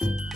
नमस्कार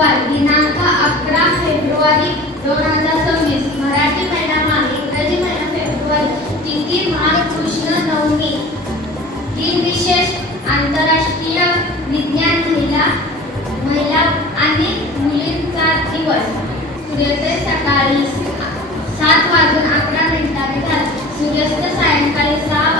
वार दिनांक अकरा फेब्रुवारी दोन हजार सव्वीस मराठी महिना माग इंग्रजी महिना फेब्रुवारी तिथी मार्च कृष्ण नवमी दिन विशेष आंतरराष्ट्रीय विज्ञान महिला महिला आणि मुलींचा दिवस. सूर्योदय सकाळी सात वाजून अकरा मिनिटांनी झाला. सूर्यास्त सायंकाळी सहा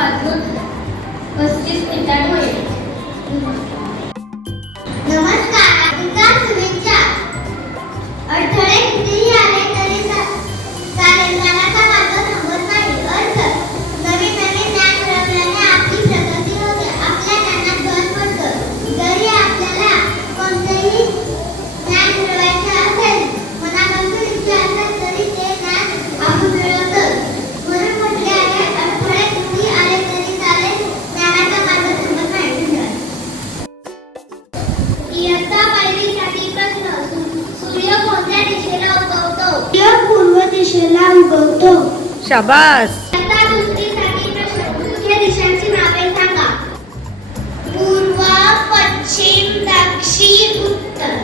दिशेला उगवतो शाबास. इयत्ता दुसरीसाठी प्रश्न. मुख्य दिशांची नावे सांगा. पूर्व पश्चिम दक्षिण उत्तर.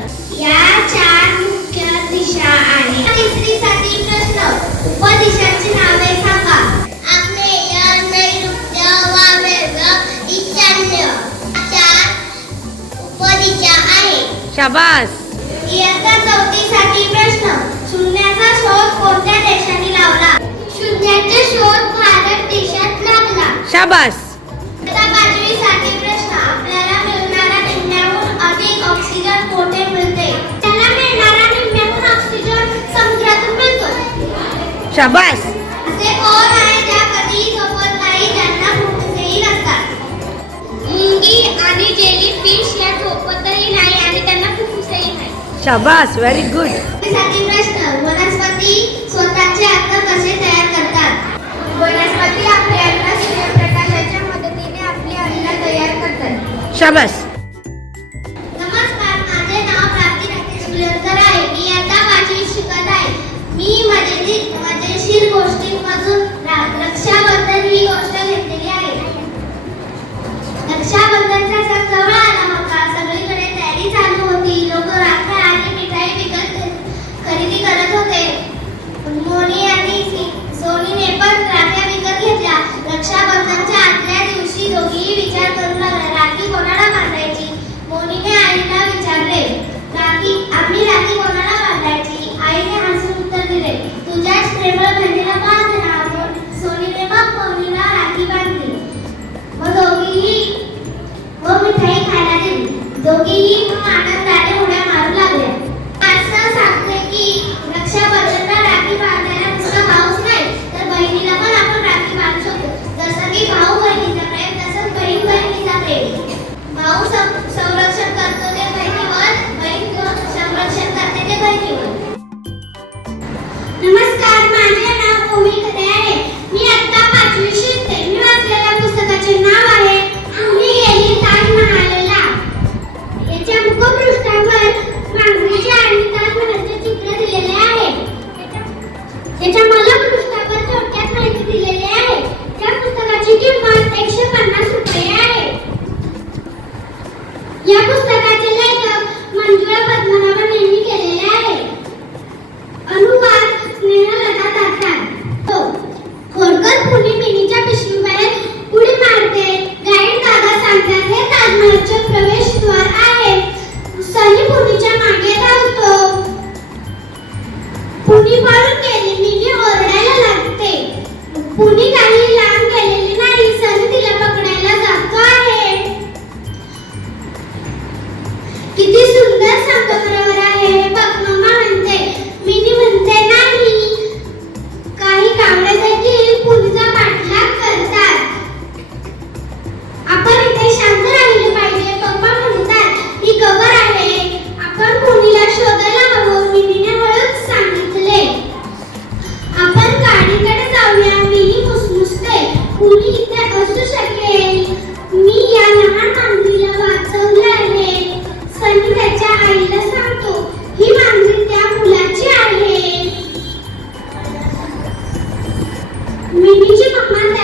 या चार मुख्य दिशा आहेत. तिसरीसाठी प्रश्न. उपदिशांची नावे सांगा. आग्नेय नैऋत्य वायव्य ईशान्य. चार उपदिशा आहेत. शाबास. इयत्ता चौथीसाठी प्रश्न. शून्याचा शोध कोणत्या देशाने लावला? शून्याचा शोध भारत देशात लागला. शाबास. इयत्ता पाचवीसाठी प्रश्न. आपल्याला मिळणारा निम्म्याहून अधिक ऑक्सिजन कोठे मिळते? त्याला मिळणारा निम्म्याहून ऑक्सिजन समुद्रातून मिळतो शाबास. असे कोण आहे ज्या कधीही झोपत नाही ज्यांना नसतात. मुंगी आणि जेली फिश या झोपतही नाही आणि त्यांना फुफ्फुसेही नाही. शाबास. व्हेरी गुड शाबास. नमस्कार माझे नाव प्राप्ती राकेश कुलरकर आहे. मी आता पाचवीत शिकत आहे. मी मजेशीर मजेशीर गोष्टींमधून रा- रक्षाबंधन ही गोष्ट घेतलेली आहे. tema de Mình đi.